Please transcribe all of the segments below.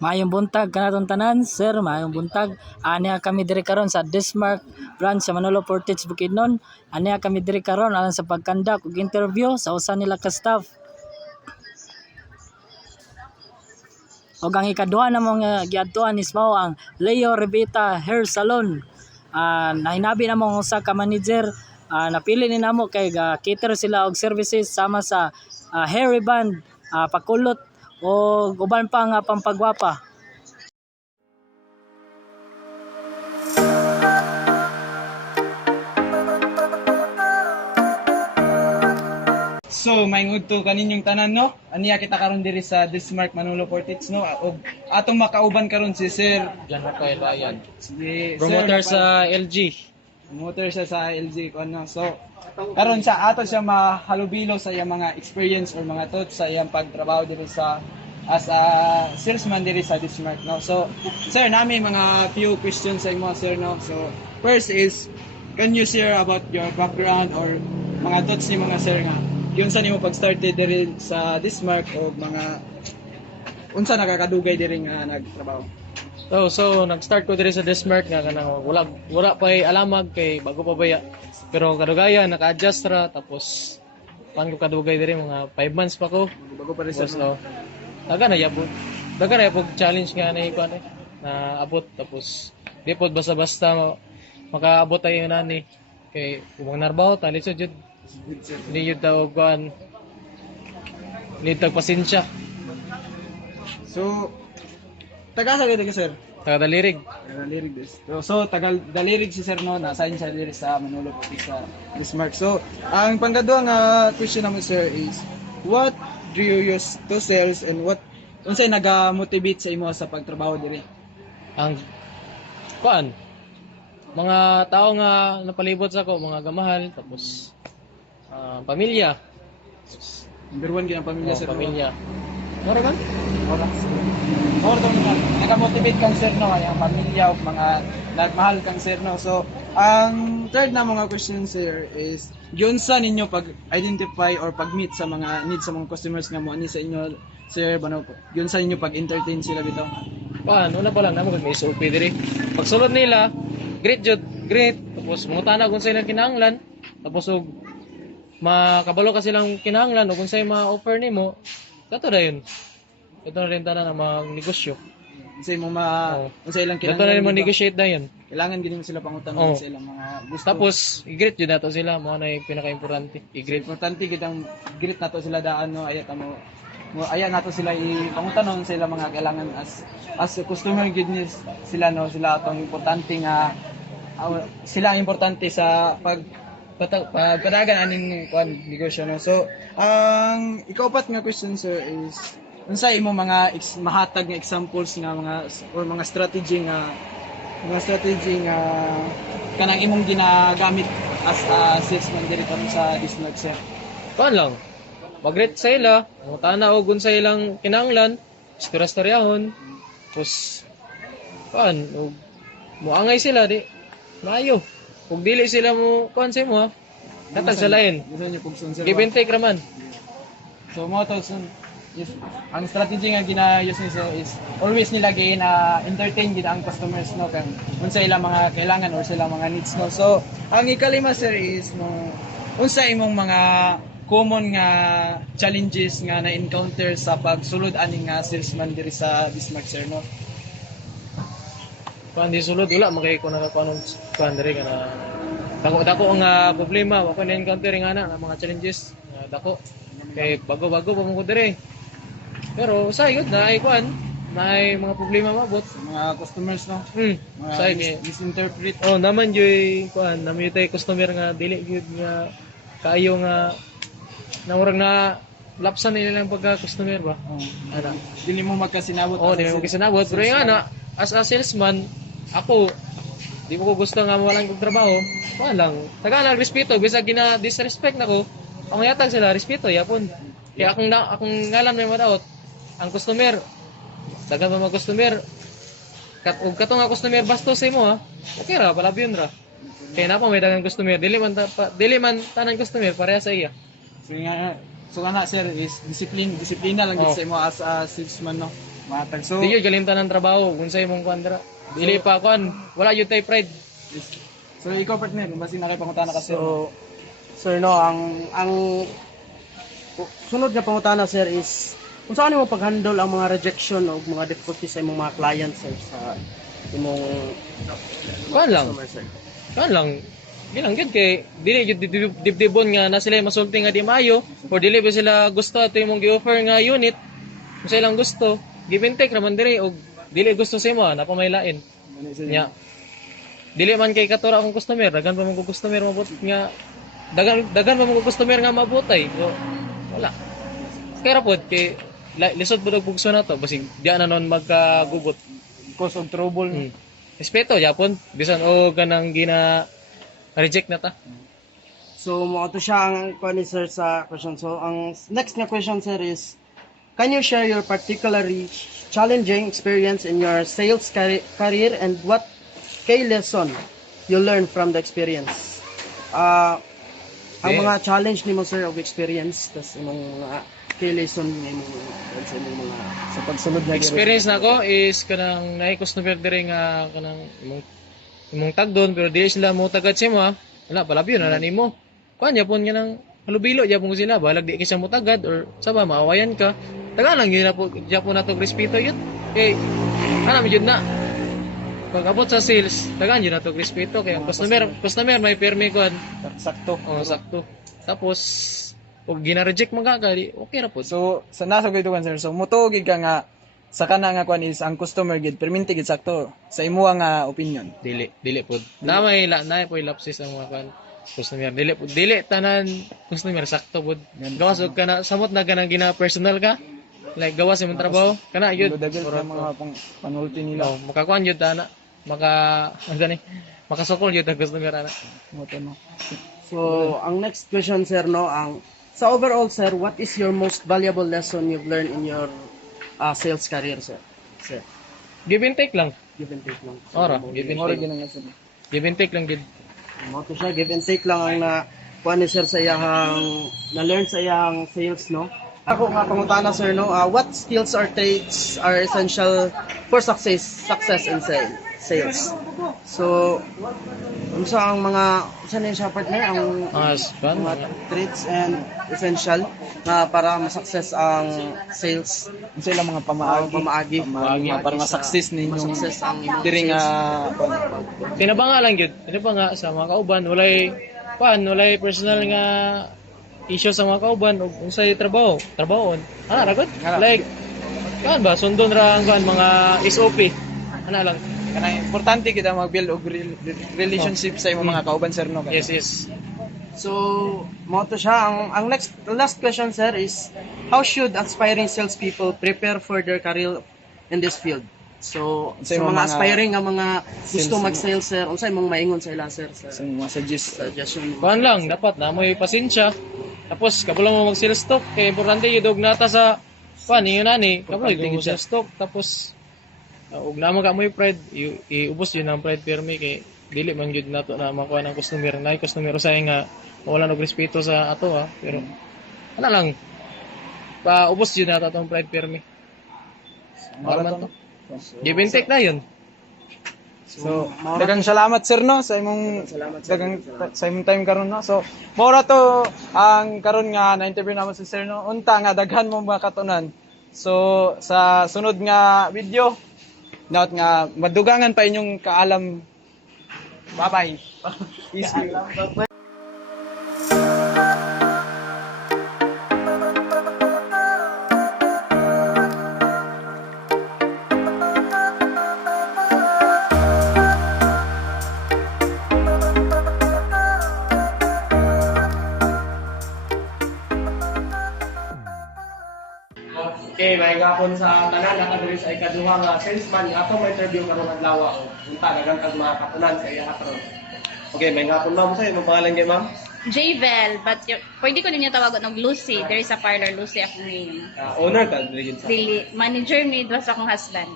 Maayong buntag kanaton tanan, sir, maayong buntag. Ania kami diri karon sa Dismark branch sa Manolo Portage Bukidnon. Ania kami diri karon alang sa pagkandak ug interview sa usa nila ka staff. Ug ang ikaduha na mga giadtuan is mao ang Leo Revita Hair Salon. Nahinabi na mo usa ka manager, napili ni namo kay cater sila og services sama sa hair reband, pakulot o uban pa nga pampagwapa. So, maingod to kaninyong tanan, no? Aniya kita karon diri sa Dismark Manolo Portage, no? Og atong makauban karon si Sir Jan Rafael Ayan. si Promoter Sir sa LG. promoter siya sa LG ko, no? So, karon sa ato siya mahalubilo sa iyang mga experience or mga thoughts sa iyang pagtrabaho diri sa as a salesman diri sa Dismark, no? So, sir, nami mga few questions sa imo, sir, no? So, first is, can you share about your background or mga thoughts ni mga sir nga yun sa nimo pag-started diri sa Dismark o mga unsa nakakadugay diri nga nagtrabaho? So nag-start ko diri sa Dismark nga kanang wala pa alamag kay bago pa baya. Pero kadugayan naka-adjust ra tapos pan ko kadugay diri mga 5 months pa ko. Bago pa rin sa So daga na yapon. Daga na yapon challenge nga na ikuan na abot tapos di pod basta-basta makaabot tayo nani kay kung narbaho ta lisod jud. Hindi yun daw kuan. Need tag pasensya. So, taga sa ka sir? Taga Dalirig. Dalirig this. So, tagal Dalirig si sir, no, na-assign siya diri sa Manolo Portage sa Dismark. So, ang pangkaduha nga question naman sir is, what do you use to sales and what unsay naga-motivate sa imo sa pagtrabaho diri? Ang kuan mga tao nga napalibot sa ko, mga gamahal tapos pamilya. Number one gyud ang pamilya sir. Pamilya. Mara kan? Oras. Or naka-motivate kang sir, no, ay ang pamilya o mga nagmahal kang sir, no. So, ang third na mga question sir is yun sa ninyo pag-identify or pag-meet sa mga needs sa mga customers nga mo ani sa inyo sir, bano yun sa inyo pag-entertain sila dito. Kuan, una pa lang namo may SOP diri. Pagsulod nila, great jud, great. Tapos mangutana kung sa ilang kinahanglan. Tapos og makabalo ka silang kinahanglan o kung sa'yo ma-offer nimo, kato na yun. Ito na rin tanan ang mga negosyo. Kasi mo Oo. sa ilang Ito na rin mga negotiate na yun. kailangan gid mo sila pangutanong Oo. sa ilang mga gusto. Tapos, i-greet yun nato sila. Mga na yung pinaka-importante. I-greet. importante gid ang greet nato sila daan, no, ayat mo ayat nato sila ipangutanong sa ilang mga kailangan as a customer gid ni sila, no, sila atong importante nga sila ang importante sa pagpadagan aning kuan negosyo, no. So ang ikaupat nga question sir is unsa imo mga mahatag nga examples nga mga or mga strategy nga kanang imong ginagamit as a salesman diri karon sa Dismark sir? Kuan lang. Mag-greet sa ila. Mangutana o kung sa ilang kinahanglan. Istorya-storyahon. Tapos, kuan. Muangay sila, di. Maayo. Kung dili sila mo, kuan sa imo ha. Katag sa lain. Gusto niyo pugson sir? Give and take raman. So mo to ang strategy nga gina-use ni sir is always nila entertain gid ang customers, no, kan unsa ilang mga kailangan or sila mga needs, no. So ang ikalima sir is no, unsa imong mga common nga challenges nga na-encounter sa pagsulod ani nga salesman diri sa Dismark sir, no? Kuan di sulod wala makay ko na kuan kuan diri kana dako ang problema wa ko na encounter nga na mga challenges dako kay bago-bago pa mo ko diri. Pero sa yun na ay kuan na ay mga problema mabot Sa mga customers, no, mga sa misinterpret. oh naman joy kuan naman tay customer nga dili gyud nga kaayo nga murag na lapsan nila lang pagka customer ba. Ana. Dili mo magkasinabot. Oh, di mo kisanabot. Pero yung ana, as a salesman, ako, di mo ko gusto nga mawalan kong trabaho, wala lang. Taga lang, respeto. Bisa gina-disrespect na ko, ang yatag sila, respeto, yapon. Kaya akong ngalan may madaot, ang customer, daga ba mga customer, ug katong nga customer basto sa imo ha, okay ra, palabyon ra. Kaya na pa may dagang customer, dili man tanan customer, pareha sa iya. So nga sir is disiplina lang gid sa imo as a salesman, no. Matag. So, Di yun kalimtan ng trabaho kung sa imong kuan dira. Dili pa kuan, wala yun tay pride. so ikaw partner, basin na kayo pangutana kasi. So, sir, no, ang sunod nga pangutana, sir, is kung saan mo pag-handle ang mga rejection o mga difficulties sa imong mga clients, sir, sa imong Kuan lang. customer, sir. Kuan lang. Gilang gid kay dili gid dibdibon nga na sila masulti nga di maayo or dili ba sila gusto ato imong gi-offer nga unit. Kung sa ilang gusto, give and take raman diri og dili gusto sa imo napamailain. Nya. Dili man kay katura akong customer, dagan pa man ko customer mabot nga dagan pa man ko customer nga mabutay. So, wala. Kaya pod kay lisod pud og bugso na to basig diya na non magkagugot. Cause of trouble. Respeto yapon bisan o kanang gina reject na ta. So, mo to siya ang kuan ni sir sa question. So, ang next na question, sir, is can you share your particularly challenging experience in your sales career and what key lesson you learned from the experience? Ang Yeah. mga challenge nimo, sir, of experience, tas imong mga key lesson nimo sa imong mga Sa pagsulod na Experience na ko is kanang naay customer dire nga kanang imong tagdon pero di sila mo tagad sa mo. Wala palabyo na nimo. Kuan yapon nga nang halubilo yapon ko sila balag di kisa mo tagad or saba maawayan ka. Taga lang yun na po yapon na to respeto yun. Kay ana medyo na pag abot sa sales, tagaan yun na to respeto kay ang customer may permi kuan. sakto. Oh, sakto. Tapos pag gina-reject mo kagad, okay ra po. So, sa nasa ko ito sir. So, mutuog ka nga sa kana nga kwan is ang customer gid perminti gid sakto sa imo nga opinion. Dili po. Na po lapses ang mga kan customer. Dili tanan customer sakto po. Gawas og kana samot na ganang gina personal ka. Like gawas imong trabaho kana yun. Dagal sa mga panulti nila. Oh, makakuan jud ana. Ano gani? Makasukol jud ang customer ana. Mo to no. So, ang next question, sir, no, sa overall, sir, what is your most valuable lesson you've learned in your sales career, sir? Sir, Give and take lang. give and take lang. Ora, give and More take. ginang sir. Give and take lang gid. Mo to siya, give and take lang ang kuha ni sir sa iyang na-learn sa iyang sales, no? Ako nga pangutana, sir, no, what skills or traits are essential for success in sales? So, sa ang sa na siya partner, ang mga traits and essential na para ma-success ang sales, Unsa ilang mga pamaagi. Pamaagi, Para ma-success ninyong ma-success ang imong diri nga Tinabanga lang gyud. Tinabanga sa mga kauban walay personal nga issue sa mga kauban ug unsay trabahon. Ragod. Like kan ba sundon ra ang kan mga SOP. Lang. kanang importante kita mag-build og relationship sa imong mga kauban sir no. Yes. So, mo to siya. Ang last question, sir, is how should aspiring salespeople prepare for their career in this field? So, Sa sa mga mga aspiring nga mga gusto sales- mag-sales, sir, unsay mong maingon sa ila, sir, sa Sa mga suggestion mo? Kuan lang dapat na mo'y pasensya. Tapos kabulang mo mag-sales stock kay importante gyud og nata sa kuan niyo nani. Kabulang gyud sa stock tapos ug na ka mo'y pride iubos yun ang pride permi kay dili man gyud nato na makuha ng customer na customer usay nga wala og respeto sa ato pero lang paubos yun nato atong pride permi. Maraman to. Give and take na yun. So, dagang salamat sir no sa imong sa imong time karon no. So, mora to ang karon nga na-interview naman si sir no. Unta nga daghan mo makatunan. So, sa sunod nga video dapat nga madugangan pa inyong kaalam. Bye-bye. Peace. Okay, may gapon sa tanan nakadiri sa ikaduha nga salesman nga atong interview karon adlaw. Unta dagantag mga katunan sa iya karon. Okay, may gapon ma'am sa imong pangalan kay ma'am. Javel, but pwede ko din niya tawagan og Lucy. There is a parlor, Lucy akong name. Owner ka diri sa. Dili, manager ni was akong husband.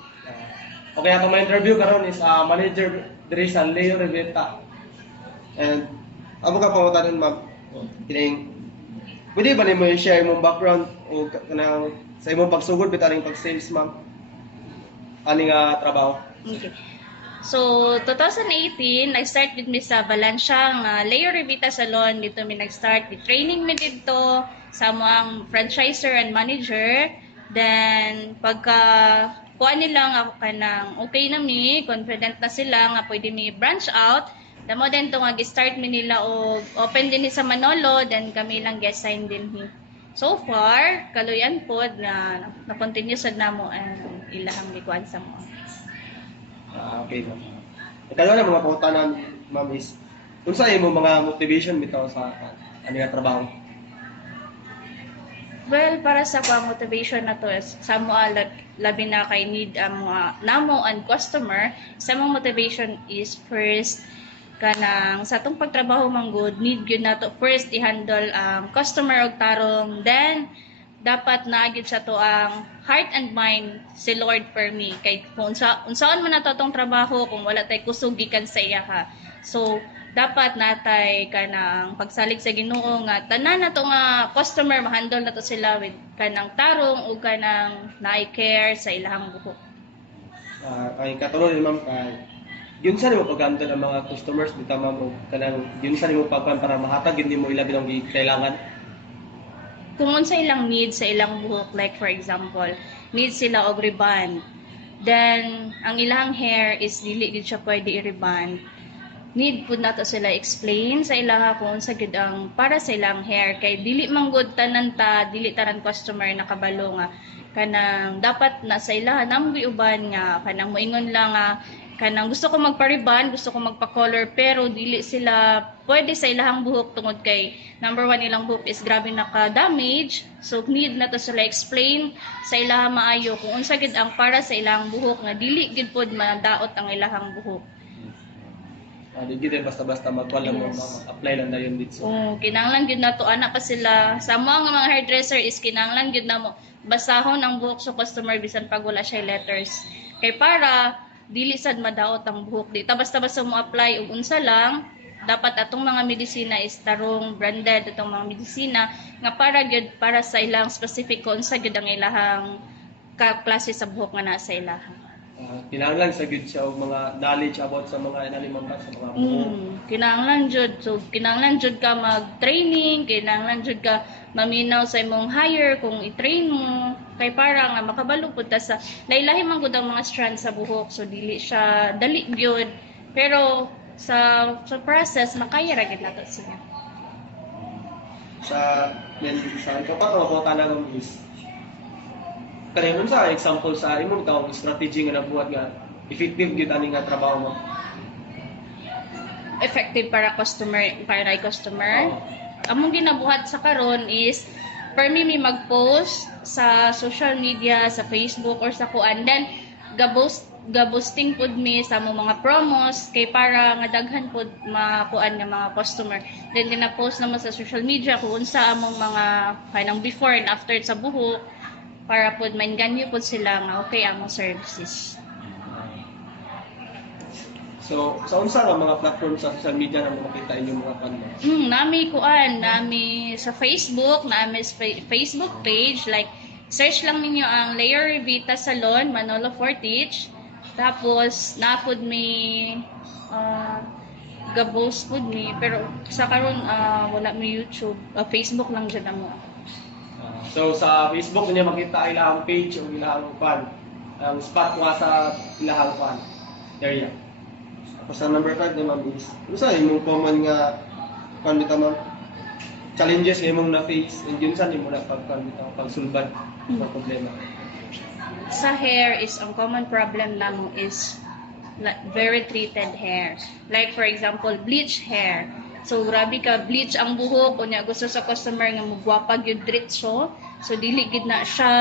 Okay, atong may interview karon is manager diri sa Leo Reventa. And amo ka pangutanon ma'am. Kining pwede ba nimo i-share imong background o kanang sa imong pagsugod bitaring pag-sales ma'am? ani nga trabaho? Okay. So, 2018, nag-start din mi sa Valencia nga Leo Revita Salon. Dito mi nag-start. Training mi dito sa mga franchisor and manager. Then, pagka kuha nila nga kanang okay na mi, confident na sila nga pwede mi branch out. Damo din to nga gi-start mi nila og open din ni sa Manolo, then kami lang gi-assign din mi. So far, kaluyan pod nga na-continue sad namo ang ilahang gikuan sa mo. Okay, ma'am. Ikaw na mga pangutanan, ma'am, is unsa imo mga motivation bitaw sa ani nga trabaho? Well, para sa kwa motivation na to is sa mga labi na kay need ang mga namo and customer, sa mga motivation is first kanang sa atong pagtrabaho man good, need gyud nato first i-handle ang customer og tarong, then dapat naagid sa to ang heart and mind si Lord for me kay kung unsaon man nato atong trabaho kung wala tay kusog gikan sa iya ka. So dapat natay kanang pagsalig sa Ginoo nga tanan nato nga customer ma-handle nato sila with kanang tarong ug kanang naay-care sa ilahang buhok. Kay katulad ni ma'am kay yun sa nimo pag-handle ang mga customers bitaw ma'am, kanang yun sa nimo pagpan para mahatag yun nimo ilabi ang kailangan. Kung unsa ilang needs sa ilang buhok, like for example, needs sila og rebond. Then, ang ilang hair is dili gid siya pwede i-rebond. Need pud nato sila explain sa ilaha kung unsa gid ang para sa ilang hair kay dili man gud tanan ta, dili tanan customer nakabalo nga kanang dapat na sa ilaha namgi uban nga kanang moingon lang nga kanang gusto ko magpa-rebond, gusto ko magpa-color pero dili sila pwede sa ilahang buhok tungod kay number 1 ilang buhok is grabe naka-damage. So need na to sila explain sa ilahang maayo kung unsa gid ang para sa ilahang buhok nga dili gid pod madaot ang ilahang buhok. Di gid basta-basta magwala mo Yes. apply lang dayon dito. Kinahanglan gyud nato ana pa sila sa mga hairdresser is kinahanglan gyud namo basahon ang buhok sa customer bisan pag wala siya letters. Kay para dili sad madaot ang buhok di ta basta-basta mo apply ug unsa lang dapat atong mga medisina is tarong branded atong mga medisina nga para gyud para sa ilang specific kung unsa gyud ang ilahang klase sa buhok nga naa sa ilaha. Kinahanglan sa gid siya og mga knowledge about sa mga inalimang sa mga buhok. Kinahanglan jud so kinahanglan jud ka mag-training, kinahanglan jud ka maminaw sa imong hire kung i-train mo kay para nga makabalo pud ta sa lailahi man gud ang mga strands sa buhok so dili siya dali gyud pero sa process makaya ra gid nato siya. Sa ikaw pa to ko tanang is kanilang sa example sa imong taong strategy nga nabuhat nga effective gyud ani nga trabaho mo. Effective para customer. Among ginabuhat sa karon is for me may mag-post sa social media, sa Facebook or sa kuan then gabosting pud mi sa among mga promos kay para nga daghan pud makuan nga mga customer. Then gina-post naman sa social media kung unsa among mga kanang before and after sa buhok para pud mainganyo pud sila nga okay among services. So, sa unsa nga mga platform sa social media na makita inyong mga fan mo? Nami sa Facebook, nami sa Facebook page, like, search lang ninyo ang Leo Revita Salon, Manolo Fortich. Tapos, napod mi, gabos pod mi, pero sa karon wala mi YouTube, Facebook lang dyan mo. So, sa Facebook niya makita ilang page o ilang fan. Ang spot nga sa ilang fan area. Tapos sa number 5 ni ma'am is, sa imong common nga kan bitaw ma'am challenges nga imong na-face and yun sa nimo na pagsulbad ng problema. Sa hair is ang common problem namo is very treated hair. Like for example, bleach hair. So grabe ka bleach ang buhok unya gusto sa customer nga mugwapa gyud diretso. So dili gid na siya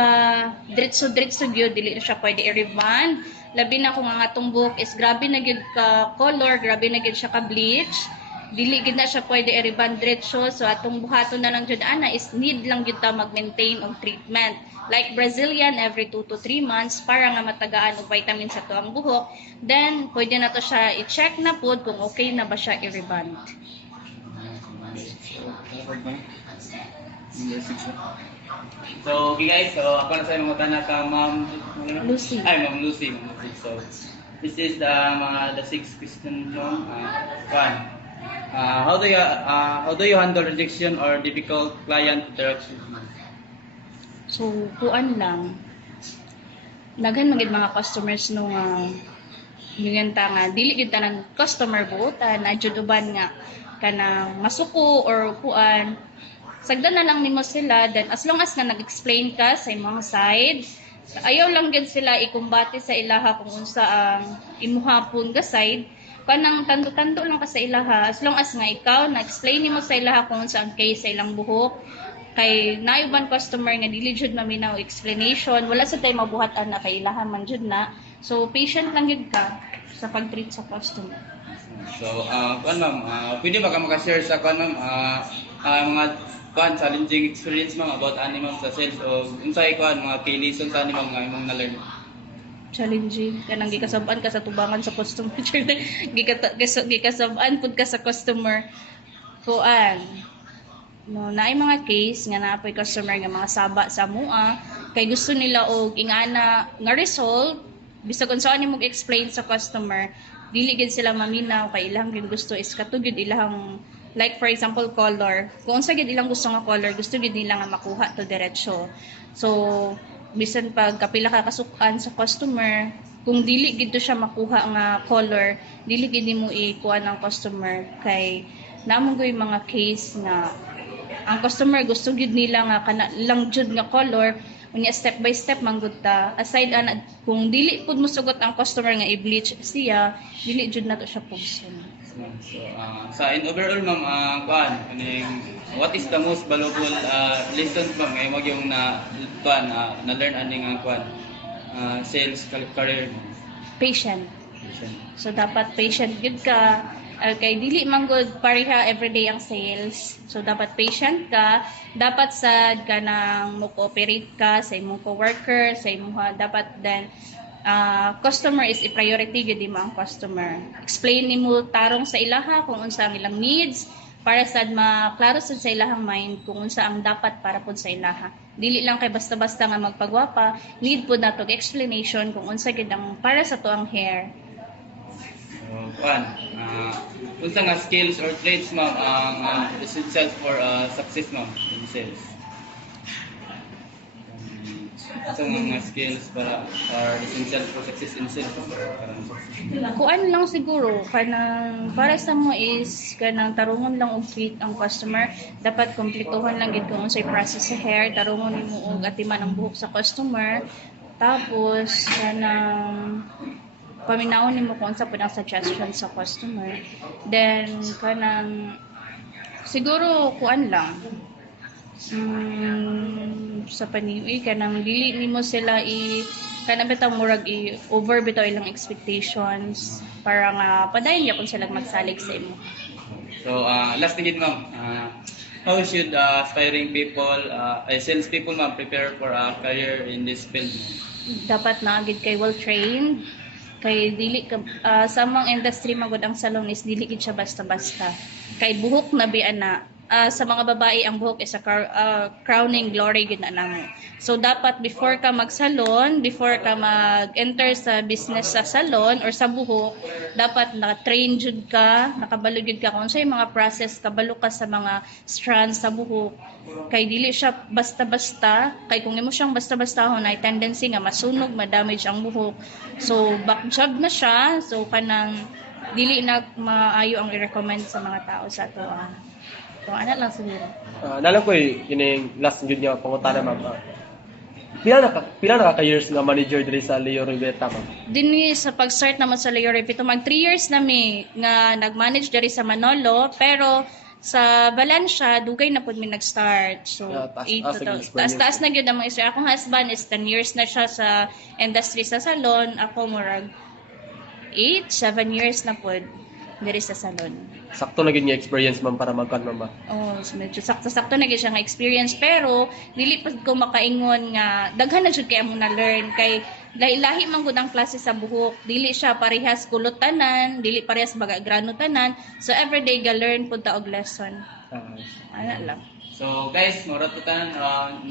diretso gyud dili na siya pwede i-rebond. Labi na kung ang atong buhok is grabe na gyud ka color, grabe na gyud siya ka bleach. Dili gid na siya pwede i-rebond diretso. So atong buhaton na lang jud ana is need lang gyud ta mag-maintain og treatment. Like Brazilian every 2 to 3 months para nga matagaan og vitamin sa to ang buhok. Then pwede na to siya i-check na pud kung okay na ba siya i-rebond. So, okay guys, so ako na sa mga tanah ka Ma'am Lucy. Ma'am Lucy. So, this is the sixth question no. One. How do you handle rejection or difficult client interaction? So, kuan lang. Daghan magid mga customers no nga yung nga dili gid tanan customer buotan na jud uban nga kanang masuko or kuan. Sagdan na lang nimo sila, then as long as nga nag-explain ka sa imong side, ayaw lang gid sila ikumbati sa ilaha kung unsa ang imuhapon nga side, kanang tanto-tanto lang ka sa ilaha, as long as nga ikaw na-explain nimo sa ilaha kung unsa ang case sa ilang buhok, kay nayuban customer nga dili jud maminaw explanation, wala sa tay mabuhatan na kay ilaha man jud na. So patient lang gid ka sa pag-treat sa customer. So, kuan ma'am, pwede ba ka maka-share sa kuan ma'am, mga kuan challenging experience ma'am about ani ma'am sa sales o unsay kuan mga key lessons ani ma'am nga imong na-learn? Challenging kanang gikasab-an ka sa tubangan sa customer. Gikasab-an pud ka sa customer. Kuan. No, naay mga case nga naapoy customer nga mga saba sa mua kay gusto nila og ingana nga resolve bisag unsa ani mo explain sa customer dili gid sila maminaw kay ilang gid gusto is katugid ilang like for example color kung unsa gid ilang gusto nga color gusto gid nila nga makuha to diretso. So bisan pag kapila ka kasukan sa customer kung dili gid to siya makuha nga color dili gid nimo ikuha ng customer kay namo gyud mga case nga ang customer gusto gid nila nga kana lang jud nga color unya step by step manggud ta aside ana kung dili pud mosugot ang customer nga i-bleach siya dili jud nato siya pugson. So, sa in overall ma'am, kuan kaning what is the most valuable lessons ma'am nga imong yung na learn ani nga kuan sales career mo? Patient. So dapat patient gid ka. Kay dili man gud pareha everyday ang sales. So dapat patient ka, dapat sad ka nang mo-cooperate ka sa imong coworker, sa imong dapat then customer is a priority gud mo ang customer. Explain nimo tarong sa ilaha kung unsa ang ilang needs para sad maklaro sad sa ilahang mind kung unsa ang dapat para pud sa ilaha. Dili lang kay basta-basta nga magpagwapa, need pud nato explanation kung unsa gid ang para sa tuang hair. Kuan, unsa nga skills or traits ma'am ang essential for success ma'am in sales? Unsa nga skills para are essential for success in sales? Kuan lang siguro kanang para sa mo is kanang tarungon lang og treat ang customer, dapat kumpletuhan lang gid kung unsay process sa hair, tarungon nimo og atiman ang buhok sa customer. Tapos kanang paminawon nimo kung unsa pud ang suggestion sa customer. Then kanang siguro kuan lang sa paniwi kanang dili nimo sila kanang bitaw murag over bitaw ilang expectations para nga padayon gyapon sila magsalig sa imo. So last thing ma'am, how should aspiring people, sales people ma'am prepare for a career in this field? Dapat na gid kay well trained kay dili ka sa among industry magud ang salon is dili gid siya basta-basta kay buhok na bian na sa mga babae ang buhok is a crowning glory gid na namo. So dapat before ka magsalon, before ka mag-enter sa business sa salon or sa buhok, dapat na-train jud ka, nakabalo jud ka kung unsay mga process, kabalo ka sa mga strands sa buhok. Kay dili siya basta-basta, kay kung imo siyang basta-bastahon ay tendency nga masunog, ma-damage ang buhok. So back job na siya, so kanang dili na maayo ang i-recommend sa mga tao sa ato. So ana lang siguro. Nalang ko kining last jud nga pangutana ma'am. Pila na ka years nga manager diri sa Leo Riveta ma'am? Dinhi sa pag-start naman sa Leo Riveta, mag 3 years na mi nga nag-manage diri sa Manolo, pero sa Valencia dugay na pud mi nag-start. So taas na gyud ang mga istorya. Akong husband is 10 years na siya sa industry sa salon, ako murag 7 years na pud diri sa salon. Sakto na gyud nga experience ma'am para magkan ma'am ba? Oh, so medyo sakto na gyud siya nga experience, pero dili pa ko makaingon nga daghan na jud kay amo na learn kay lahi man gud ang klase sa buhok, dili siya parehas kulot tanan, dili parehas baga grano tanan, so everyday ga learn pud ta og lesson. Ana lang. So guys, mura to tanan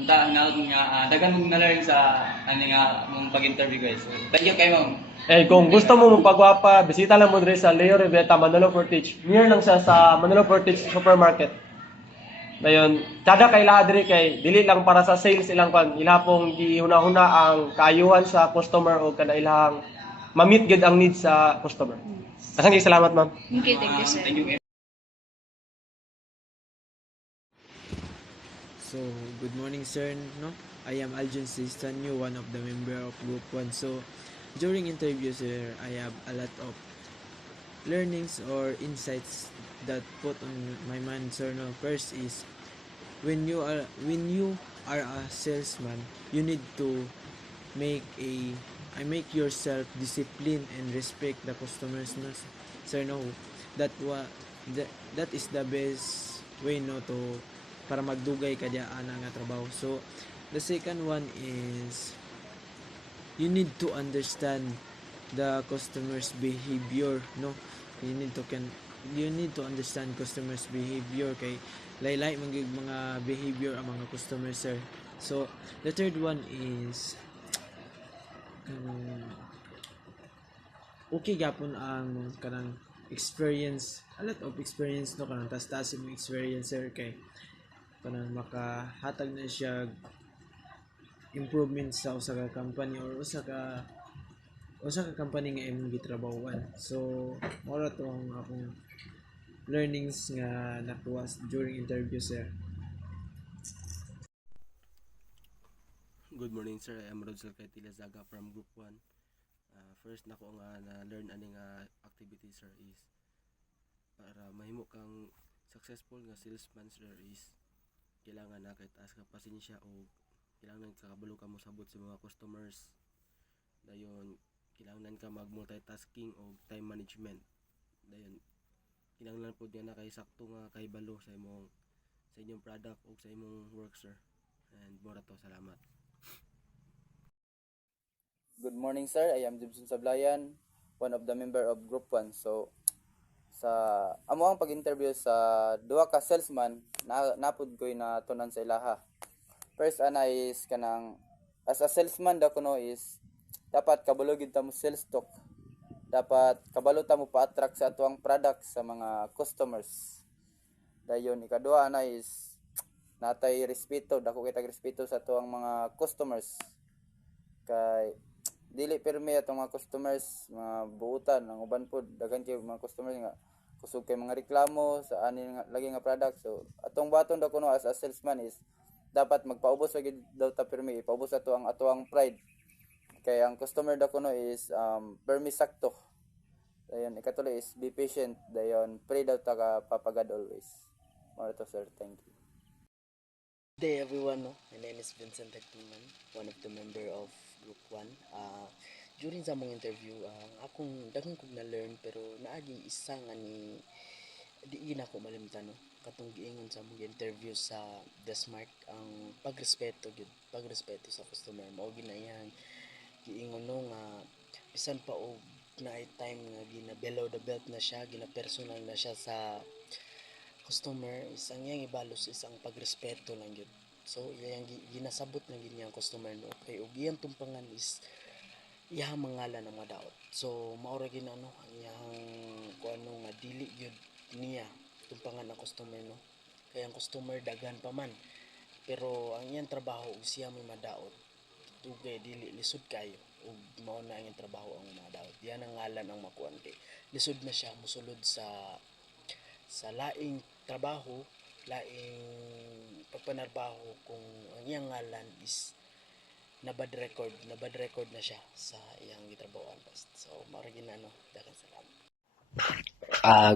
dagan mong na-learn sa ani nga mong pag-interview guys. So, thank you kay ma'am. Eh, kung gusto mo magpagwapa, bisita lang mo diri sa Leo Riveta, Manolo Portage. Near lang siya sa Manolo Portage Supermarket. Dayon, kada kay laha diri kay dili lang para sa sales ilang kwan, ila pong gihuna-huna ang kaayuhan sa customer o kada ilang ma-meet gid ang needs sa customer. Daghang salamat, ma'am. Okay, thank you, sir. Thank you. So, good morning sir, no? I am Aljun Sistanyo, one of the member of Group 1. So, during interview sir, I have a lot of learnings or insights that put on my mind sir, no? First is, when you are a salesman, you need to make yourself disciplined and respect the customers, no? Sir, no? That is the best way, no, to para magdugay ka diaan nga trabaho. So the second one is you need to understand the customer's behavior, no? You need to understand customer's behavior kay laylay man gyud mga behavior ang mga customers sir. So the third one is okay gapon ang kanang experience, a lot of experience, no, kanang tas mo experience sir kay kanang makahatag na siya improvement sa usa ka company or usa ka company nga imong gitrabahuan. So mao ra to ang akong learnings nga nakuha during interview sir. Good morning sir, I am Rodsel Kaitila Zaga from Group 1. First nako nga na-learn ani nga activity sir is para mahimo kang successful nga salesman sir is kailangan na kay taas ka pasensya o kailangan ka kabalo ka mosabot sa mga customers. Dayon kailangan ka mag multitasking o time management. Dayon kinahanglan pud nga na kay sakto nga kahibalo sa inyong product o sa imong work sir. And mura to, salamat. Good morning sir, I am Jimson Sablayan, one of the member of Group 1. So sa amo ang pag-interview sa duha ka salesman napud ko'y natunan sa ilaha. First ana is kanang as a salesman da kuno is dapat kabalo gid ta mo sales talk. Dapat kabalo ta mo pa-attract sa atuang product sa mga customers. Dayon ikaduha ana is natay respeto, dako kita respeto sa atuang mga customers. Kay dili pirmi atong mga customers, mga buutan ang uban pod daghan kay mga customers nga kusog kay mga reklamo sa ani nga lagi nga product. So atong baton daw kuno as a salesman is dapat magpaubos lagi daw ta pirmi, ipaubos ato ang pride. Kay ang customer daw kuno is pirmi sakto. Dayon ikatuloy is be patient, dayon pray daw ta ka papagad always. Mao to sir, thank you. Good day everyone, no? My name is Vincent Tagtuman, one of the member of Group 1. During sa mong interview, akong daghang kog na-learn pero naagi isa nga ni diin ako malimtan, no? Katong giingon sa mong interview sa The Smart ang pagrespeto sa customer. Mao ginayang giingon no nga bisan pa og naay time nga gina below the belt na siya, gina personal na siya sa customer, isang yang ibalos isang pagrespeto lang yun. So iyang ginasabot lang yun yung customer no. Okay, ug iyang tumpangan is iyang mangalan ang madaot. So maura gid ang iyang kuano nga dili gyud niya tumpangan ang customer no. Kaya ang customer daghan pa man. Pero ang iyang trabaho ug siya may madaot. Tugay dili lisod kayo ug mao na ang iyang trabaho ang madaot. Diyan ang ngalan ang makuan kay lisod na siya mosulod sa laing trabaho, laing pagpanarbaho kung ang iyang ngalan is nabad record na siya sa iyang gitrabahoan. So maragin na daghang salamat.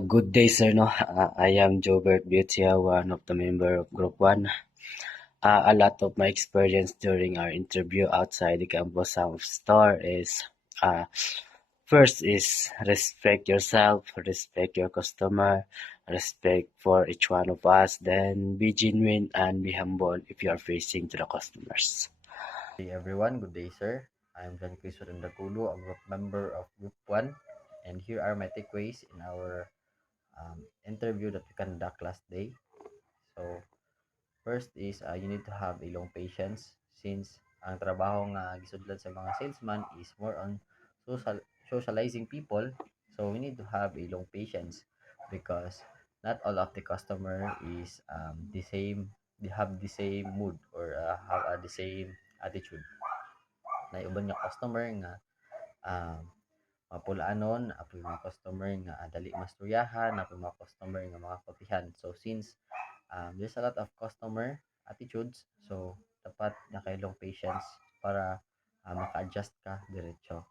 Good day sir, no. I am Jobert Butia, one of the member of Group 1. A lot of my experience during our interview outside the campus store is first is respect yourself, respect your customer, respect for each one of us, then be genuine and be humble if you are facing to the customers. Hey everyone, good day sir. I'm John Chris Randaculo, a group member of Group 1, and here are my takeaways in our interview that we conduct last day. So First is you need to have a long patience since ang trabaho nga gisudlan sa mga salesman is more on socializing people. So we need to have a long patience because not all of the customer is the same, they have the same mood or have the same attitude. Na uban nga customer nga um, mapulaanon, apoy mga customer nga dali masturyahan, apoy mga customer nga mga kotihan. So since there's a lot of customer attitudes, so dapat nakailong patience para maka-adjust ka diretso.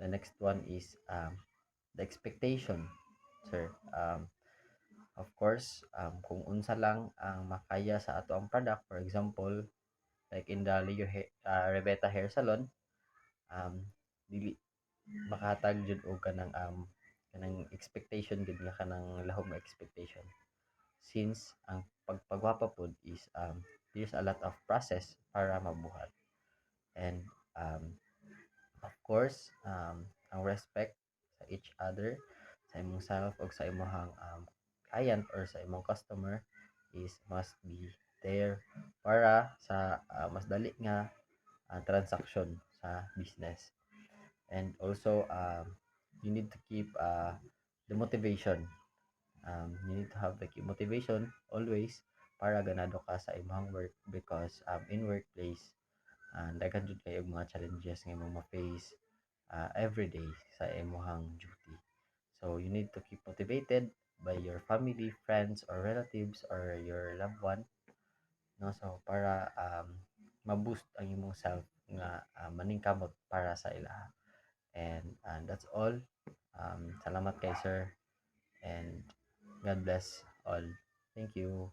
The next one is the expectation, sir. Of course, kung unsa lang ang makaya sa ato ang product, for example, like in the Leo Rebeta Hair Salon, dili makahatag jud og kanang expectation gid nga kanang lahom nga expectation. Since ang pagpagwapa pod is there's a lot of process para mabuhat. And of course, ang respect sa each other, sa imong self o sa imong client or sa imong customer is must be there para sa mas dali nga transaction sa business. And also you need to keep the motivation. You need to have the motivation always para ganado ka sa imong work because in workplace daghan jud kayo mga challenges nga imong ma-face every day sa imong duty. So you need to keep motivated by your family, friends or relatives or your loved one, no? So para ma-boost ang imong self nga maningkamot para sa ila. And that's all. Salamat kay sir and God bless all. Thank you.